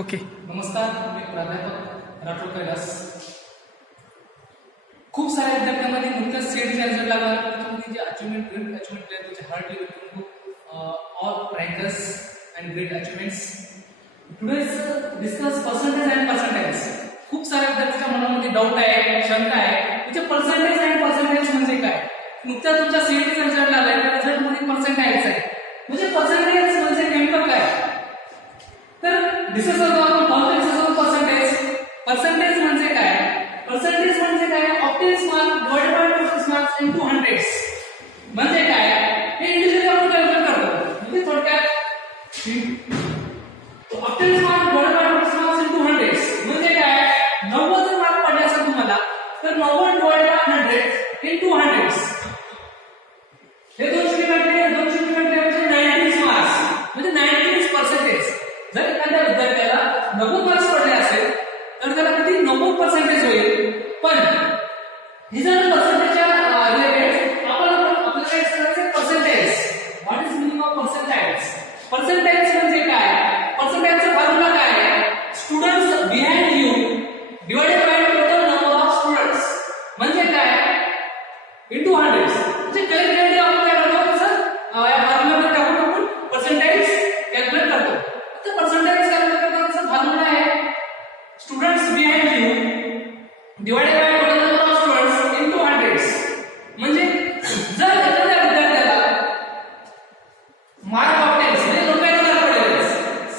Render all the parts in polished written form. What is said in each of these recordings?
Okay. नमस्कार, मी प्राध्यापक राठोड कैलास. खूप साऱ्या विद्यार्थ्यांमध्ये नुकत्याच सीएडचा रिझल्ट लागला. त्याच्यामध्ये जे अचिव्हमेंट ग्रेट अचिव्हमेंट केले त्याचे hardly welcome all rankers and great achievements. Today's discuss percentage and percentiles. खूप साऱ्या विद्यार्थ्यांच्या मनामध्ये डाऊट आहे, शंका आहे, त्याचे पर्सेंटेज अँड पर्सेंटेज म्हणजे काय. नुकत्याच तुमच्या सीएडचा रिझल्ट लागला, त्या रिझल्ट मध्ये पर्सेंटाइज आहे. म्हणजे पर्सेंटेज म्हणजे नेमकं काय. तर डिस्कस पर्सेंटेज. पर्सेंटेज म्हणजे काय. पर्सेंटेज म्हणजे काय. Obtains mark divided by total marks into hundreds. म्हणजे काय, हे इंडिव्हिज्युअली आपण कॅल्क्युलेट करतो. म्हणजे थोडक्यात obtains mark divided by total marks into hundreds म्हणजे काय. 90 जर मार्क पडले असेल तुम्हाला तर 90 डिवाइडेड बाय 100 इनटू हंड्रेड्स. हे 200 काढले, 200 काढले म्हणजे 90 मार्क्स म्हणजे 90%. जर एखाद्या विद्यार्थ्याला 90 मार्क्स पडले असेल तर त्याला किती 90% होईल. पण ही जर पर्सेंटेजच्या रिलेटेड आपल्याला करायचं percentage. What is meaning of percentage. Percentage म्हणजे काय. पर्सेंटेजचा फॉर्म्युला काय आहे. Students behind you divided by total number of students म्हणजे काय इनटू 100. म्हणजे कॅल्क्युलेट आपण काय करतो सर, या फॉर्म्युला टाकून आपण पर्सेंटेज कॅल्क्युलेट करतो. तर पर्सेंटेज कॅल्क्युलेट करण्याचा फॉर्म्युला आहे students behind you divided by total number of students into hundreds. म्हणजे जर एखाद्या विद्यार्थ्याला मार्क ऑप्टेन्स म्हणजे 90 मार्क पडले,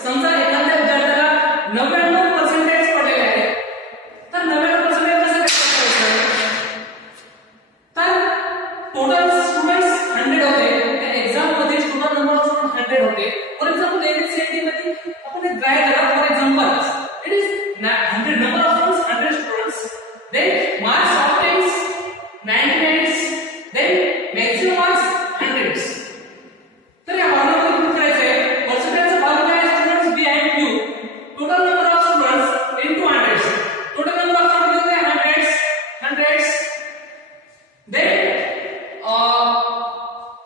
समजा एखाद्या विद्यार्थ्याला 99% पडलेले आहे, तर 99% कसं करायचं. तर टोटल स्टुडंट्स 100 होते. त्या एक्झाम मध्ये टोटल नंबर ऑफ स्टुडंट्स 100 होते. फॉर एक्झाम्पल एबीसीडी मध्ये आपण एक ड्राय करा. For example it is 100 number of students 100 students, then marks obtains 99, then maximum marks 100. तर या फॉर्म्युला मध्ये काय करायचं. पर्सेंटेजचा फॉर्म्युला आहे students behind you total number of students into 100. Total number of students म्हणजे 100 then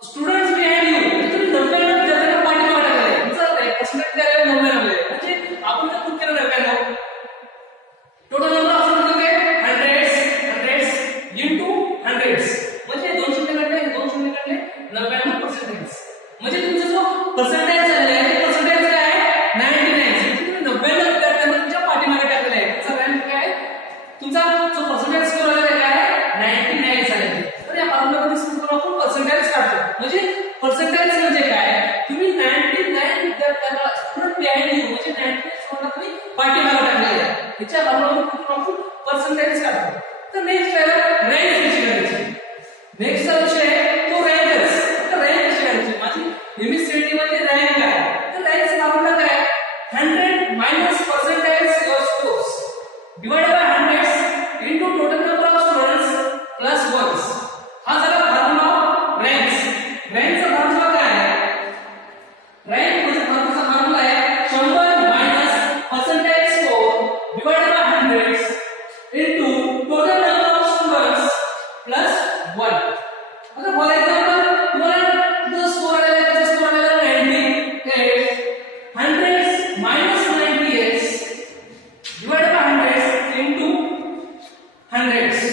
स्टुडंट्स बिहाइंड यू तुम्ही 90 विद्यार्थ्यांना पाठीमागे टाकले. तुमचा पर्सेंटेज द्यायला 90 आले म्हणजे आपण जर पुट केलं 90 टोटल नंबर ऑफ स्टुडंट्स होते 100 इनटू 100 म्हणजे 200 काढले 200 काढले 99%. म्हणजे तुमचा जो पर्सेंटेज आहे ते पर्सेंटेज काय आहे 99. तुम्ही 90 विद्यार्थ्यांना तुमच्या पाठीमागे टाकले आहे. तुमचा रँक काय तुमचा जो पर्सेंटेज स्कोर आहे काय 99 आहे. तर या फॉर्म्युलामध्ये सुद्धा आपण पर्सेंटेज काढतो. म्हणजे पर्सेंटेज म्हणजे काय. तुम्ही 99 विद्यार्थ्यांना स्टुडंट बिहाइंड यू म्हणजे 99 स्टुडंटला तुम्ही पाठीमागे टाकले आहे. याच्या फॉर्म्युलामध्ये आपण पर्सेंटेज काढतो. तर नेक्स्ट आहे रँक कशी करायची. नेक्स्ट विषय आहे तो रँकर्स. तर रँक कशी करायची. माझी एमएससीआयटी मध्ये रँक आहे. तर रँकचा फॉर्म्युला काय 100 minus percentage your scores divided by 100 into total number of students plus 1. हा झाला फॉर्म्युला ऑफ रँक्स. रँकचा फॉर्म्युला काय आहे. रँक म्हणजे फॉर्म्युला आहे 100 minus percentage score divided by 100 into total number of students plus 1. आता फॉर एक्झाम्पल तुम्हाला जो score आलेला आहे त्याचा स्कोर आलेला 98. 100 minus 98 divided by 100 into 100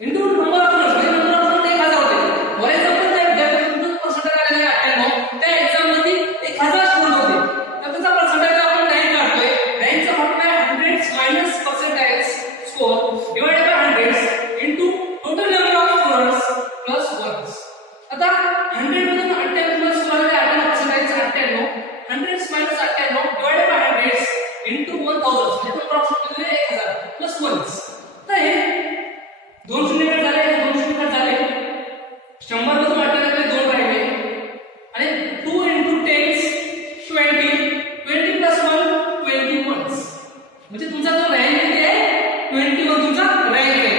into number of students. म्हणजे नंबर ऑफ स्टुडंट 1000 होते. फॉर एक्झाम्पल त्या विद्यार्थ्याचं पर्सेंटेज आलेले आहे 98. त्या एक्झाम मध्ये 1000 स्टुडंट होते. तर त्याचा पर्सेंटेज आपण रँक काढतोय. रँकचा फॉर्म्युला आहे 100 minus percentage score divided by 100 into total number of students plus 1. आता 100 मधून 98 स्कोर आले 98% 98. 100 मायनस 98 डिवाइडेड बाय 100 इनटू 1000 म्हणजे नंबर ऑफ स्टुडंट्स 1000 प्लस 1. तर हे 200 कट झाले 200 कट झाले 100 मधून 98 2 राहिले आणि 2 इनटू 10 20 20 प्लस 1 21. म्हणजे तुमचा जो रँक किती आहे 21 तुमचा रँक आहे.